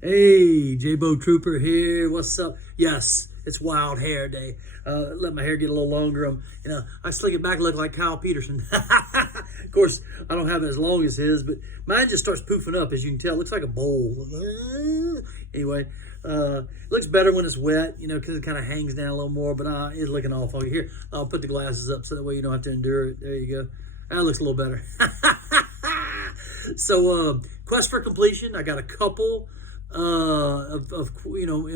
Hey, J-Bo Trooper here. What's up? Yes, it's wild hair day. Let my hair get a little longer. I slick it back, look like Kyle Peterson. Of course, I don't have it as long as his, but mine just starts poofing up, as you can tell. It looks like a bowl. Anyway, it looks better when it's wet, because it kind of hangs down a little more, but it's looking all foggy. Here, I'll put the glasses up so that way you don't have to endure it. There you go. That looks a little better. So, quest for completion. I got a couple in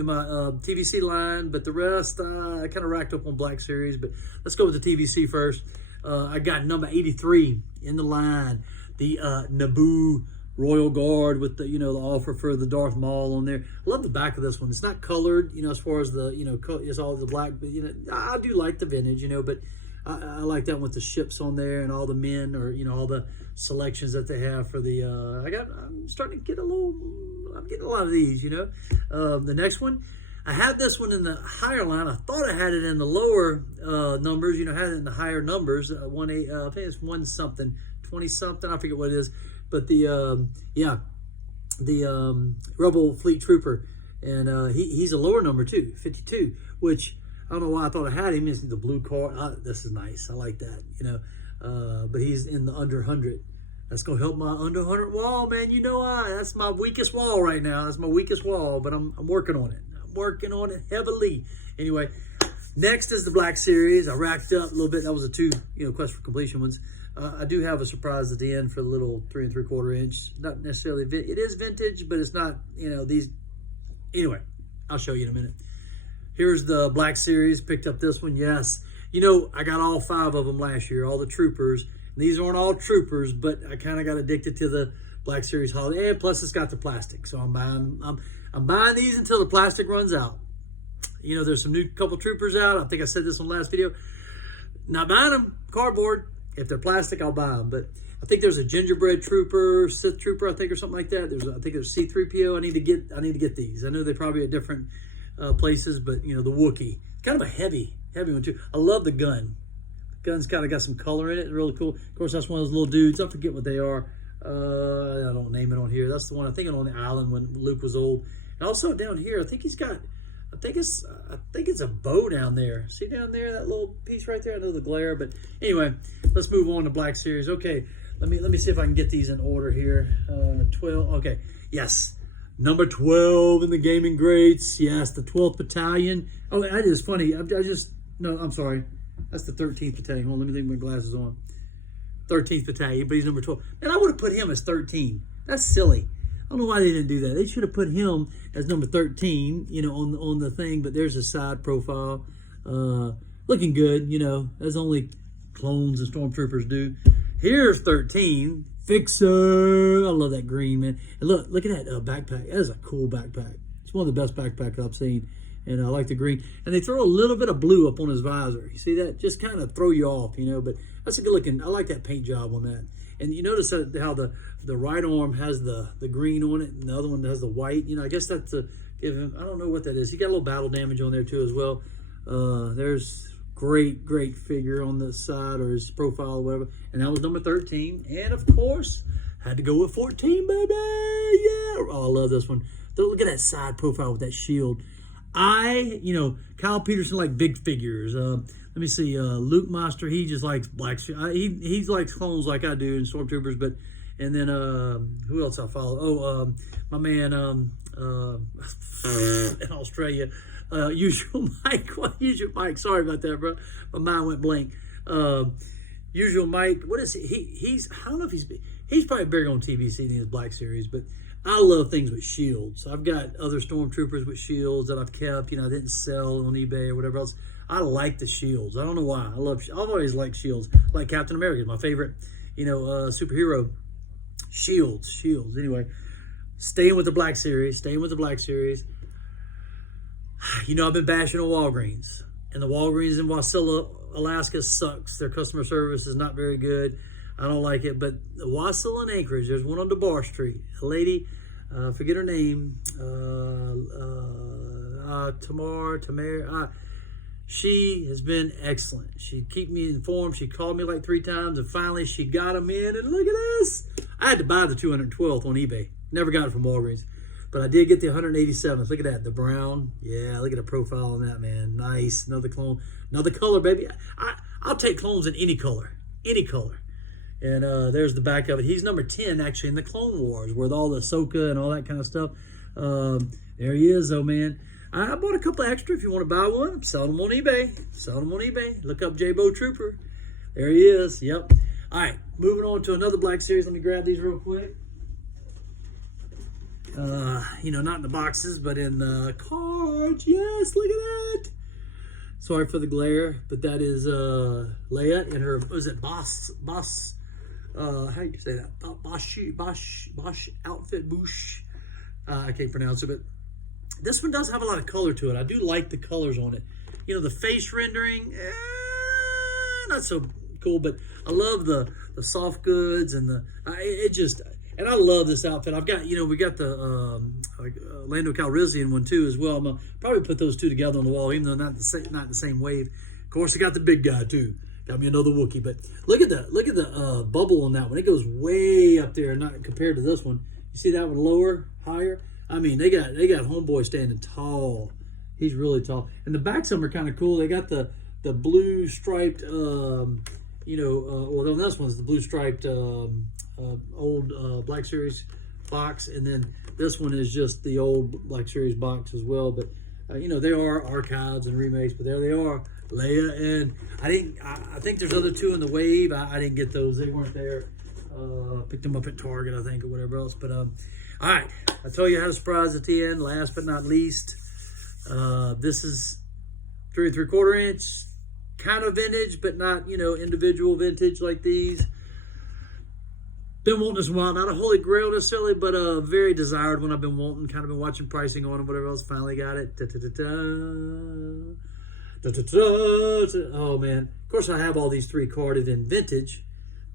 my TVC line, but the rest I kind of racked up on Black Series. But let's go with the TVC first. I got number 83 in the line, the Naboo Royal Guard with the the offer for the Darth Maul on there. I love the back of this one. It's not colored, as far as the it's all the black, but I do like the vintage, but I like that one with the ships on there and all the men, or all the selections that they have for the. I'm starting to get I'm getting a lot of these. The next one, I had this one in the higher line. I thought I had it in the lower numbers. Had it in the higher numbers. I think it's 1 something, 20 something. I forget what it is, but the Rebel Fleet Trooper, and he's a lower number too, 52, which. I don't know why I thought I had him. It's the blue card. This is nice. I like that, but he's in the under 100. That's going to help my under 100 wall, man. That's my weakest wall right now. That's my weakest wall, but I'm working on it. I'm working on it heavily. Anyway, next is the Black Series. I racked up a little bit. That was the 2, quest for completion ones. I do have a surprise at the end for the little 3 3/4 inch. Not necessarily, it is vintage, but it's not, these. Anyway, I'll show you in a minute. Here's the Black Series. Picked up this one. Yes. I got all 5 of them last year, all the troopers. And these aren't all troopers, but I kind of got addicted to the Black Series holiday. And plus, it's got the plastic. So I'm buying these until the plastic runs out. There's some new couple troopers out. I think I said this on the last video. Not buying them cardboard. If they're plastic, I'll buy them. But I think there's a gingerbread trooper, Sith trooper, I think, or something like that. I think there's C-3PO. I need to get these. I know they probably are different places, but the Wookiee, kind of a heavy one too. I love the gun. The gun's kind of got some color in it. It's really cool. Of course, that's one of those little dudes. I forget what they are. I don't name it on here. That's the one I think on the island when Luke was old. And also down here, I think it's a bow down there. See down there, that little piece right there. I know the glare, but anyway, let's move on to Black Series. Okay, let me see if I can get these in order here. 12. Okay, yes. Number 12 in the Gaming Greats. Yes, the 12th Battalion. Oh, that is funny. I'm sorry. That's the 13th Battalion. Hold on, let me leave my glasses on. 13th Battalion, but he's number 12. And I would have put him as 13. That's silly. I don't know why they didn't do that. They should have put him as number 13, on the thing, but there's a side profile. Looking good, as only clones and stormtroopers do. Here's 13. Fixer. I love that green, man. And look at that backpack. That is a cool backpack. It's one of the best backpacks I've seen. And I like the green. And they throw a little bit of blue up on his visor. You see that? Just kind of throw you off, but that's a good looking. I like that paint job on that. And you notice how the right arm has the green on it and the other one has the white. I guess that's to give him, I don't know what that is. He got a little battle damage on there too as well. There's great figure on the side, or his profile or whatever. And that was number 13. And of course, had to go with 14, baby. Yeah. Oh, I love this one. Look at that side profile with that shield. Kyle Peterson like big figures. Let me see. Luke Monster, he just likes black. He likes clones like I do and stormtroopers. But and then who else I follow? Oh, my man in Australia. Usual Mike. Usual Mike. Sorry about that, bro. My mind went blank. Usual Mike. What is he? I don't know if he's probably bigger on TVC than his Black Series, but I love things with shields. I've got other stormtroopers with shields that I've kept. I didn't sell on eBay or whatever else. I like the shields. I don't know why. I've always liked shields. Like Captain America, my favorite, superhero. Shields. Anyway, staying with the Black Series. I've been bashing on Walgreens. And the Walgreens in Wasilla, Alaska sucks. Their customer service is not very good. I don't like it. But the Wasilla in Anchorage, there's one on DeBar Street. A lady, forget her name, Tamar. She has been excellent. She keep me informed. She called me like 3 times, and finally she got them in. And look at this. I had to buy the 212th on eBay. Never got it from Walgreens. But I did get the 187th. Look at that, the brown. Yeah, look at the profile on that, man. Nice, another clone, another color, baby. I'll take clones in any color, any color. And there's the back of it. He's number 10, actually, in the Clone Wars, with all the Ahsoka and all that kind of stuff. There he is, though, man. I bought a couple extra if you want to buy one. I'm selling them on eBay. Selling them on eBay. Look up J-Bo Trooper. There he is. Yep. All right, moving on to another Black Series. Let me grab these real quick. You know, not in the boxes, but in cards. Yes, look at that. Sorry for the glare, but that is Leia in her, was it Boss, how do you say that? Bosch outfit, Bouche. I can't pronounce it, but this one does have a lot of color to it. I do like the colors on it. You know, the face rendering, not so cool, but I love the soft goods and and I love this outfit. I've got, you know, we got the Lando Calrissian one too as well. I'm gonna probably put those two together on the wall, even though not the same wave. Of course, I got the big guy too. Got me another Wookiee, but look at the bubble on that one. It goes way up there, not compared to this one. You see that one lower, higher? I mean, they got homeboy standing tall. He's really tall, and the backs of them are kind of cool. They got the blue striped, well, on this one's the blue striped old Black Series box, and then this one is just the old Black Series box as well. But you know, they are archives and remakes, but there they are. Leia, and I think there's other two in the wave. I didn't get those. They weren't there. Picked them up at Target, I think, or whatever else. But all right, I told you I had a surprise at the end. Last but not least, this is 3 3/4 inch, kind of vintage, but not, you know, individual vintage like these. Been wanting this a while. Not a holy grail necessarily, but a very desired one. I've been wanting. Kind of been watching pricing on it, whatever else. Finally got it. Oh man, of course I have all these 3 carded in vintage,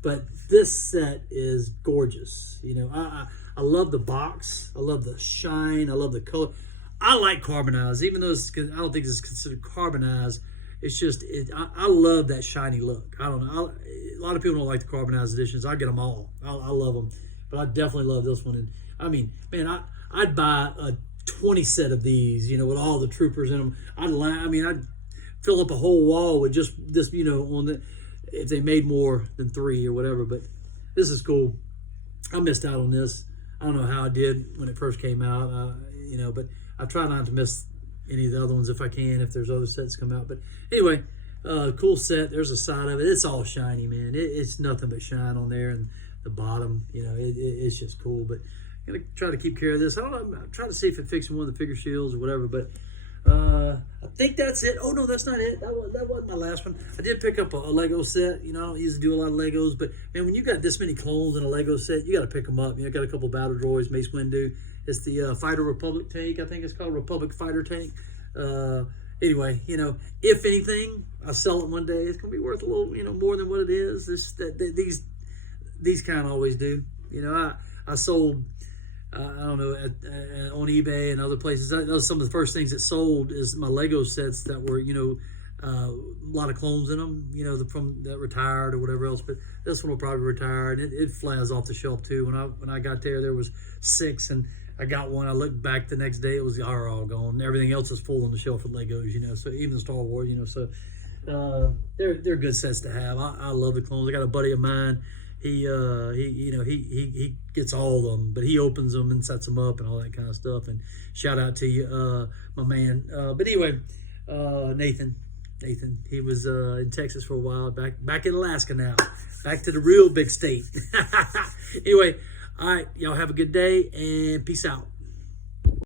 but this set is gorgeous. You know, I love the box, I love the shine, I love the color. I like carbonized, even though I don't think it's considered carbonized. It's just, I love that shiny look. I don't know, a lot of people don't like the carbonized editions. I get them all. I love them, but I definitely love this one. And I mean, man, I'd buy a 20 set of these, you know, with all the troopers in them. I'd fill up a whole wall with just this, you know, if they made more than 3 or whatever. But this is cool. I missed out on this. I don't know how I did when it first came out, you know, but I try not to miss any of the other ones if I can, if there's other sets come out. But anyway, cool set. There's a side of it. It's all shiny, man. It's nothing but shine on there, and the bottom, you know, it's just cool. But I'm gonna try to keep care of this. I don't know. I'm trying to see if it fixes one of the figure shields or whatever. But I think that's it. Oh no, that's not it. That wasn't my last one. I did pick up a Lego set. You know, I don't usually do a lot of Legos, but man, when you got this many clones in a Lego set, you got to pick them up. You know, got a couple battle droids, Mace Windu. It's the Fighter Republic tank. I think it's called Republic Fighter tank. Anyway, you know, if anything, I sell it one day. It's gonna be worth a little, you know, more than what it is. These kind of always do. You know, I sold. I don't know, on eBay and other places. That was some of the first things that sold is my Lego sets that were, you know, a lot of clones in them, you know, from that retired or whatever else. But this one will probably retire, and it flies off the shelf too. When I got there was 6, and I got one. I looked back the next day, it was all gone. Everything else was full on the shelf with Legos, you know. So even Star Wars, you know. So they're good sets to have. I love the clones. I got a buddy of mine. He gets all of them, but he opens them and sets them up and all that kind of stuff. And shout out to you, my man. But anyway, Nathan, he was in Texas for a while, back in Alaska now, back to the real big state. Anyway, all right, y'all have a good day and peace out.